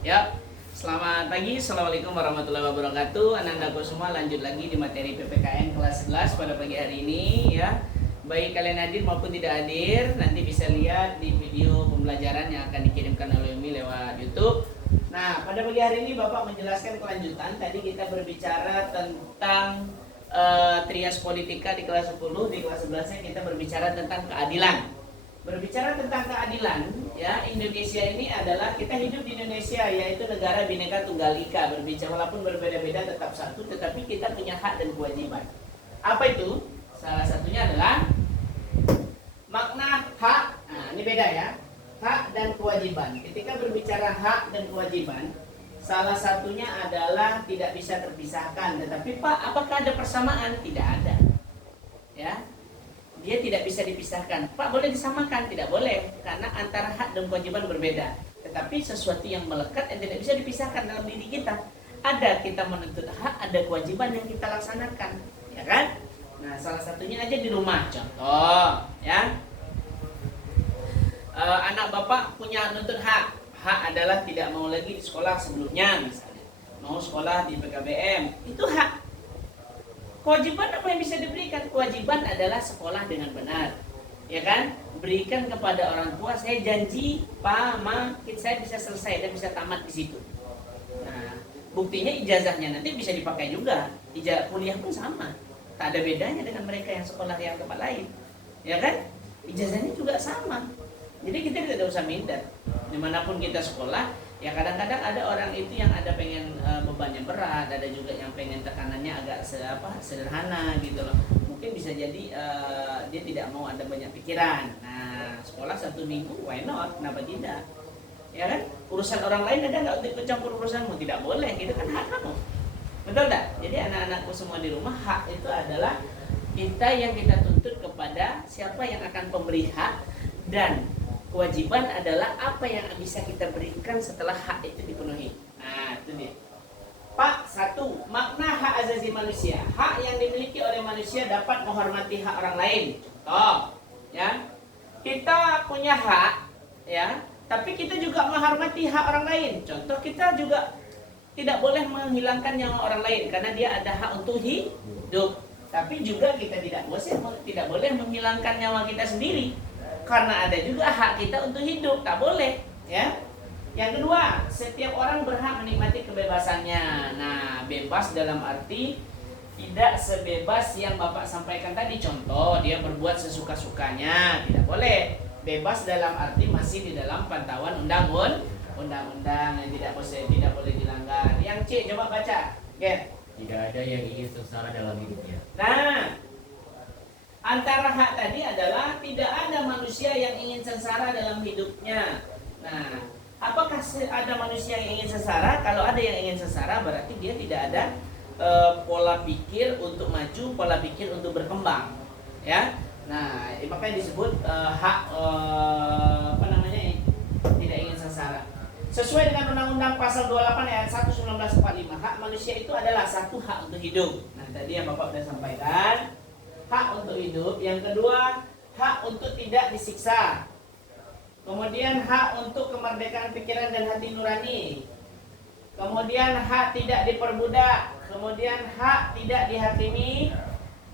Ya, selamat pagi, assalamualaikum warahmatullahi wabarakatuh. Anak-anakku semua, lanjut lagi di materi PPKN kelas 11 pada pagi hari ini ya. Baik kalian hadir maupun tidak hadir, nanti bisa lihat di video pembelajaran yang akan dikirimkan oleh Umi lewat YouTube. Nah, pada pagi hari ini Bapak menjelaskan kelanjutan. Tadi kita berbicara tentang trias politika di kelas 10, di kelas 11-nya kita berbicara tentang keadilan. Berbicara tentang keadilan, ya, Indonesia ini adalah, kita hidup di Indonesia yaitu negara Bhinneka Tunggal Ika. Berbicara walaupun berbeda-beda tetap satu, tetapi kita punya hak dan kewajiban. Apa itu? Salah satunya adalah makna hak. Nah, ini beda ya. Hak dan kewajiban. Ketika berbicara hak dan kewajiban, salah satunya adalah tidak bisa terpisahkan. Tetapi Pak, apakah ada persamaan? Tidak ada. Ya. Dia tidak bisa dipisahkan. Pak, boleh disamakan? Tidak boleh, karena antara hak dan kewajiban berbeda. Tetapi sesuatu yang melekat yang tidak bisa dipisahkan dalam diri kita. Ada kita menuntut hak, ada kewajiban yang kita laksanakan, ya kan? Nah, salah satunya aja di rumah, contoh, ya. Anak bapak punya nuntut hak. Hak adalah tidak mau lagi di sekolah sebelumnya, misalnya. Mau sekolah di PKBM, itu hak. Kewajiban apa yang bisa diberikan? Kewajiban adalah sekolah dengan benar, ya kan? Berikan kepada orang tua, saya janji Pak, Ma, saya bisa selesai dan bisa tamat di situ. Nah, buktinya ijazahnya nanti bisa dipakai juga. Ijazah kuliah pun sama, tak ada bedanya dengan mereka yang sekolah yang tempat lain, ya kan? Ijazahnya juga sama. Jadi kita tidak usah minder. Dimanapun kita sekolah, ya kadang-kadang ada orang itu yang ada pengen bebannya berat, ada juga yang pengen tekanannya agak sederhana gitu loh. Mungkin bisa jadi dia tidak mau ada banyak pikiran. Nah, sekolah 1 minggu, why not? Kenapa tidak? Ya kan? Urusan orang lain ada nggak untuk ikut campur urusanmu? Tidak boleh, itu kan hak kamu. Betul tak? Jadi anak-anakku semua di rumah, hak itu adalah kita yang kita tuntut kepada siapa yang akan pemberi hak, dan kewajiban adalah apa yang bisa kita berikan setelah hak itu dipenuhi. Nah, itu dia. Pak, 1, makna hak asasi manusia. Hak yang dimiliki oleh manusia dapat menghormati hak orang lain. Contoh, ya. Kita punya hak, ya, tapi kita juga menghormati hak orang lain. Contoh, kita juga tidak boleh menghilangkan nyawa orang lain karena dia ada hak untuk hidup. Tapi juga kita tidak boleh menghilangkan nyawa kita sendiri, karena ada juga hak kita untuk hidup, tak boleh, ya. Yang kedua, setiap orang berhak menikmati kebebasannya. Nah, bebas dalam arti tidak sebebas yang Bapak sampaikan tadi. Contoh, dia berbuat sesuka-sukanya, tidak boleh. Bebas dalam arti masih di dalam pantauan undang-undang yang tidak boleh dilanggar. Yang C, coba baca. Get. Tidak ada yang ingin sengsara dalam hidupnya. Nah, antara hak tadi adalah tidak ada manusia yang ingin sengsara dalam hidupnya. Nah, apakah ada manusia yang ingin sengsara? Kalau ada yang ingin sengsara, berarti dia tidak ada pola pikir untuk maju, pola pikir untuk berkembang, ya. Nah, makanya disebut hak tidak ingin sengsara. Sesuai dengan Undang-Undang Pasal 28 ayat 1 1945, hak manusia itu adalah 1, hak untuk hidup. Nah, tadi yang Bapak sudah sampaikan, hak untuk hidup. Yang kedua, hak untuk tidak disiksa. Kemudian hak untuk kemerdekaan pikiran dan hati nurani. Kemudian hak tidak diperbudak. Kemudian hak tidak dihakimi,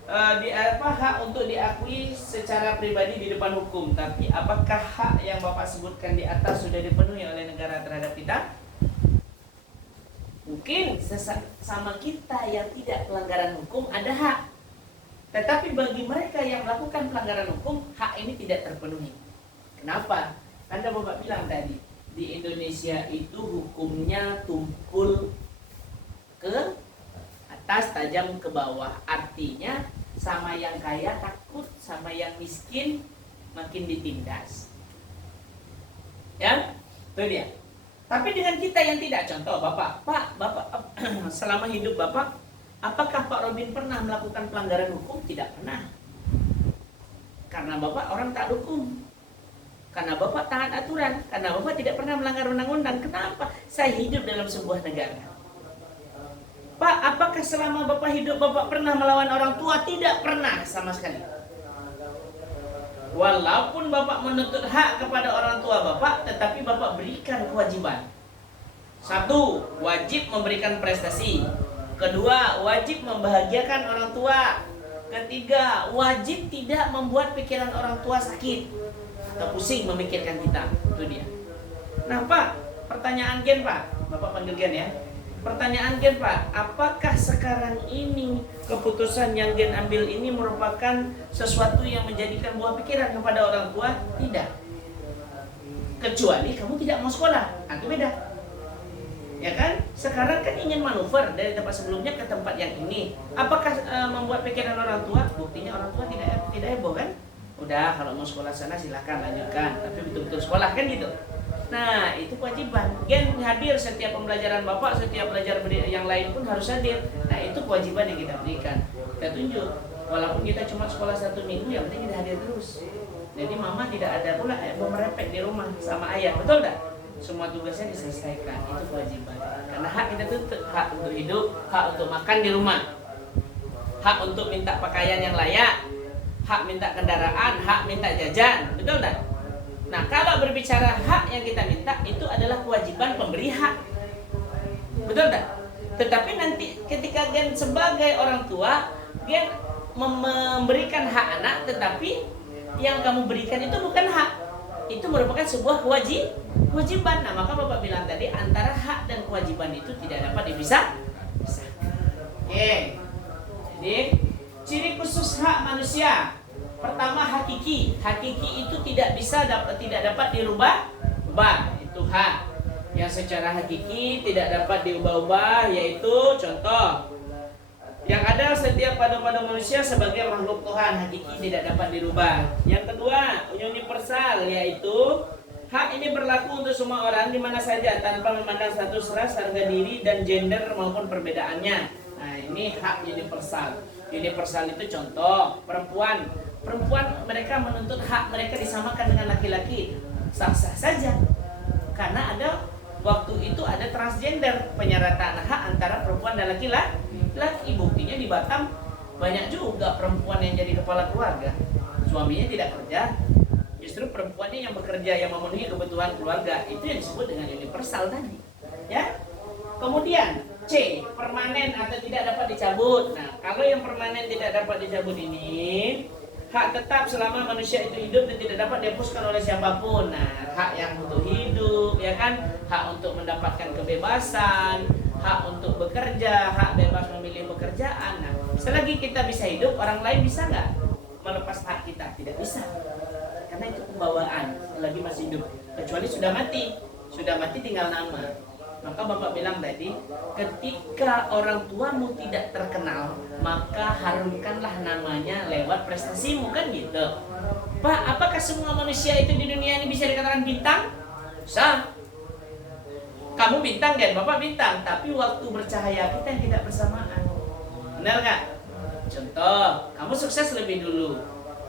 hak untuk diakui secara pribadi di depan hukum. Tapi apakah hak yang Bapak sebutkan di atas sudah dipenuhi oleh negara terhadap kita? Mungkin sama kita yang tidak pelanggaran hukum ada hak. Tetapi bagi mereka yang melakukan pelanggaran hukum, hak ini tidak terpenuhi. Kenapa? Anda Bapak bilang tadi, di Indonesia itu hukumnya tumpul ke atas, tajam ke bawah. Artinya sama yang kaya takut, sama yang miskin makin ditindas. Ya, itu dia. Tapi dengan kita yang tidak, contoh Bapak selama hidup Bapak, apakah Pak Robin pernah melakukan pelanggaran hukum? Tidak pernah. Karena Bapak orang taat hukum. Karena Bapak taat aturan. Karena Bapak tidak pernah melanggar undang-undang. Kenapa? Saya hidup dalam sebuah negara. Pak, apakah selama Bapak hidup Bapak pernah melawan orang tua? Tidak pernah sama sekali. Walaupun Bapak menuntut hak kepada orang tua Bapak, tetapi Bapak berikan kewajiban. Satu, wajib memberikan prestasi. Kedua, wajib membahagiakan orang tua. Ketiga, wajib tidak membuat pikiran orang tua sakit atau pusing memikirkan kita. Itu dia. Nah Pak, pertanyaan Gen Pak, Bapak panggil Gen ya. Pertanyaan Gen Pak, apakah sekarang ini keputusan yang Gen ambil ini merupakan sesuatu yang menjadikan buah pikiran kepada orang tua? Tidak. Kecuali kamu tidak mau sekolah, itu beda. Ya kan? Sekarang kan ingin manuver dari tempat sebelumnya ke tempat yang ini. Apakah membuat pikiran orang tua? Buktinya orang tua tidak heboh kan? Udah, kalau mau sekolah sana silakan lanjutkan, tapi betul-betul sekolah kan gitu. Nah, itu kewajiban. Gen hadir setiap pembelajaran Bapak, setiap belajar yang lain pun harus hadir. Nah, itu kewajiban yang kita berikan. Kita tunjuk. Walaupun kita cuma sekolah 1 minggu, yang penting kita hadir terus. Jadi mama tidak ada pula mau merepet di rumah sama ayah, betul tak? Semua tugasnya diselesaikan, itu kewajiban. Karena hak kita itu hak untuk hidup, hak untuk makan di rumah, hak untuk minta pakaian yang layak, hak minta kendaraan, hak minta jajan, betul tak? Nah, kalau berbicara hak yang kita minta, itu adalah kewajiban pemberi hak, betul tak? Tetapi nanti ketika Gen sebagai orang tua, Gen memberikan hak anak, tetapi yang kamu berikan itu bukan hak, itu merupakan sebuah kewajiban. Nah, maka Bapak bilang tadi, antara hak dan kewajiban itu tidak dapat dipisahkan. Jadi ciri khusus hak manusia. Pertama, hakiki. Hakiki itu tidak dapat dirubah. Itu hak yang secara hakiki tidak dapat diubah-ubah, yaitu contoh yang ada setiap pada manusia sebagai makhluk Tuhan, hakiki tidak dapat dirubah. Yang kedua, universal, yaitu hak ini berlaku untuk semua orang di mana saja tanpa memandang status ras, harga diri, dan gender maupun perbedaannya. Nah, ini hak universal. Universal itu contoh perempuan. Perempuan mereka menuntut hak mereka disamakan dengan laki-laki. Sah-sah saja. Karena waktu itu ada transgender, penyerataan hak antara perempuan dan laki-laki. Buktinya di Batam banyak juga perempuan yang jadi kepala keluarga, suaminya tidak kerja, justru perempuannya yang bekerja, yang memenuhi kebutuhan keluarga. Itu yang disebut dengan universal tadi, ya. Kemudian C, permanen atau tidak dapat dicabut. Nah, kalau yang permanen tidak dapat dicabut ini hak tetap selama manusia itu hidup dan tidak dapat dihapuskan oleh siapapun. Nah, hak yang untuk hidup, ya kan, hak untuk mendapatkan kebebasan, hak untuk bekerja, hak bebas memilih pekerjaan. Nah, selagi kita bisa hidup, orang lain bisa nggak melepas hak kita? Tidak bisa, karena itu pembawaan selagi masih hidup. Kecuali sudah mati tinggal nama. Maka Bapak bilang tadi, ketika orang tuamu tidak terkenal, maka harumkanlah namanya lewat prestasimu, kan gitu. Pak, apakah semua manusia itu di dunia ini bisa dikatakan bintang? Bisa. Kamu bintang kan, Bapak bintang, tapi waktu bercahaya kita yang tidak bersamaan. Benar nggak? Contoh, kamu sukses lebih dulu,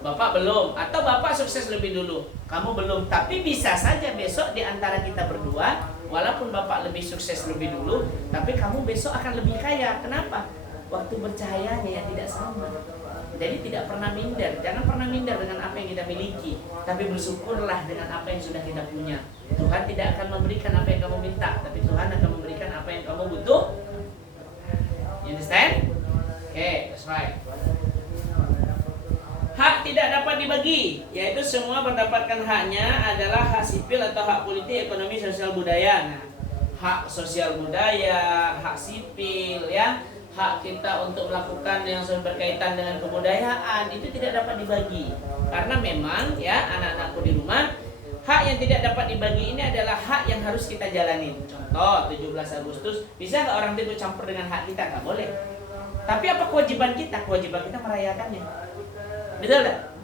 Bapak belum, atau Bapak sukses lebih dulu, kamu belum. Tapi bisa saja besok di antara kita berdua, walaupun Bapak lebih sukses lebih dulu, tapi kamu besok akan lebih kaya. Kenapa? Waktu bercahayanya yang tidak sama. Jadi tidak pernah minder. Jangan pernah minder dengan apa yang kita miliki, tapi bersyukurlah dengan apa yang sudah kita punya. Tuhan tidak akan memberikan apa yang kamu minta, tapi Tuhan akan memberikan apa yang kamu butuh. You understand? Okay, that's right. Hak tidak dapat dibagi, yaitu semua mendapatkan haknya adalah hak sipil atau hak politik, ekonomi, sosial, budaya. Nah, hak sosial budaya, hak sipil, ya, hak kita untuk melakukan yang berkaitan dengan kebudayaan itu tidak dapat dibagi. Karena memang, ya, anak-anakku di rumah, hak yang tidak dapat dibagi ini adalah hak yang harus kita jalani. Contoh, 17 Agustus, bisa nggak orang itu campur dengan hak kita? Nggak boleh. Tapi apa kewajiban kita? Kewajiban kita merayakannya. Betul tak?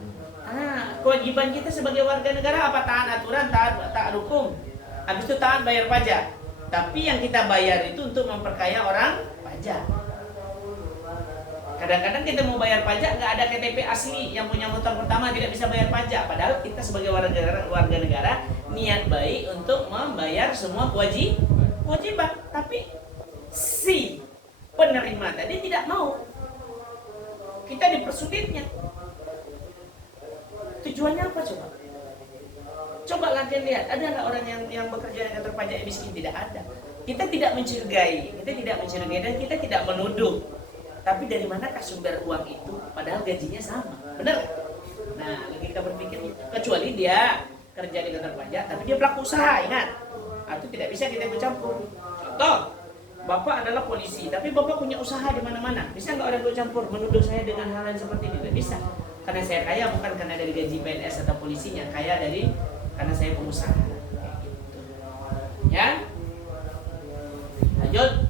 Kewajiban kita sebagai warga negara apa? Taat aturan, taat hukum. Habis itu taat bayar pajak. Tapi yang kita bayar itu untuk memperkaya orang pajak. Kadang-kadang kita mau bayar pajak nggak ada KTP asli, yang punya motor pertama tidak bisa bayar pajak. Padahal kita sebagai warga negara niat baik untuk membayar semua kewajiban. Tapi si penerima tadi tidak mau. Kita dipersulitnya. Tujuannya apa coba? Coba latihan lihat, ada nggak orang yang bekerja di kantor pajak yang miskin? Tidak ada. kita tidak mencurigai dan kita tidak menuduh. Tapi dari manakah sumber uang itu? Padahal gajinya sama, benar? Nah, logika berpikirnya, kecuali dia kerja di kantor pajak, tapi dia pelaku usaha, ingat? Itu tidak bisa kita ikut campur. Contoh, Bapak adalah polisi, tapi Bapak punya usaha di mana-mana. Bisa nggak orang ikut campur menuduh saya dengan hal yang seperti ini? Tidak bisa. Karena saya kaya bukan karena dari gaji PNS atau polisinya, kaya karena saya pengusaha. Kayak gitu. Ya, lanjut.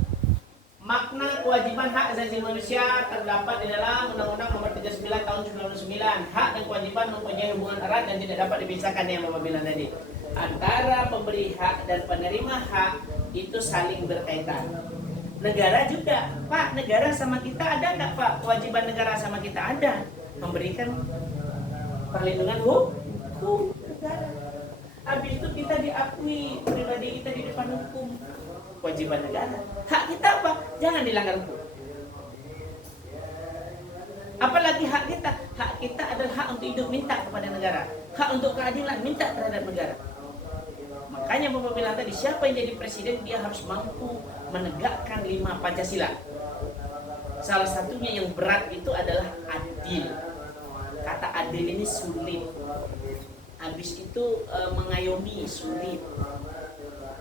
Makna kewajiban hak asasi manusia terdapat di dalam Undang-Undang Nomor 39 Tahun 99. Hak dan kewajiban mempunyai hubungan erat dan tidak dapat dipisahkan yang Bapak bilang tadi. Antara pemberi hak dan penerima hak itu saling berkaitan. Negara juga, Pak, negara sama kita ada nggak, Pak? Kewajiban negara sama kita ada, memberikan perlindungan hukum negara. Habis itu kita diakui pribadi kita di depan hukum. Kewajiban negara. Hak kita apa? Jangan dilanggar hukum. Apalagi hak kita? Hak kita adalah hak untuk hidup, minta kepada negara. Hak untuk keadilan, minta terhadap negara. Makanya Bapak bilang tadi, siapa yang jadi presiden dia harus mampu menegakkan 5 Pancasila. Salah satunya yang berat itu adalah adil. Kata adil ini sulit. Habis itu mengayomi sulit.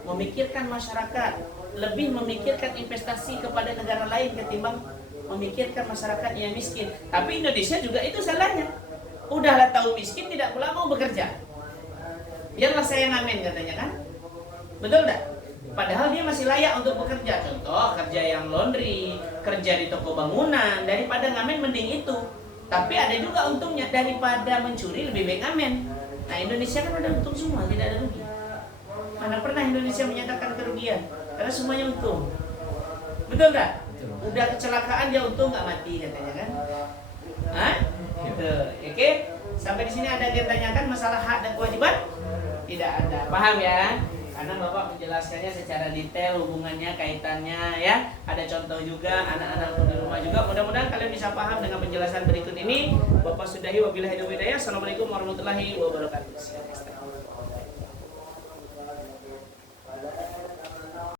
Memikirkan masyarakat, lebih memikirkan investasi kepada negara lain ketimbang memikirkan masyarakat yang miskin. Tapi Indonesia juga itu salahnya. Udahlah tahu miskin, tidak pula mau bekerja. Biarlah saya ngamen katanya kan. Betul tak? Padahal dia masih layak untuk bekerja. Contoh kerja yang laundry, kerja di toko bangunan. Daripada ngamen mending itu. Tapi ada juga untungnya, daripada mencuri lebih baik ngamen. Nah, Indonesia kan ada untung semua, tidak ada rugi. Mana pernah Indonesia menyatakan kerugian? Karena semuanya untung. Betul tak? Udah kecelakaan dia untung nggak mati katanya kan? Hah? Gitu. Oke? Sampai di sini ada yang tanyakan masalah hak dan kewajiban? Tidak ada. Paham ya? Karena Bapak menjelaskannya secara detail, hubungannya, kaitannya ya. Ada contoh juga, anak-anak di rumah juga. Mudah-mudahan kalian bisa paham dengan penjelasan berikut ini. Bapak sudahi, wabillahi taufiq hidayah. Assalamualaikum warahmatullahi wabarakatuh.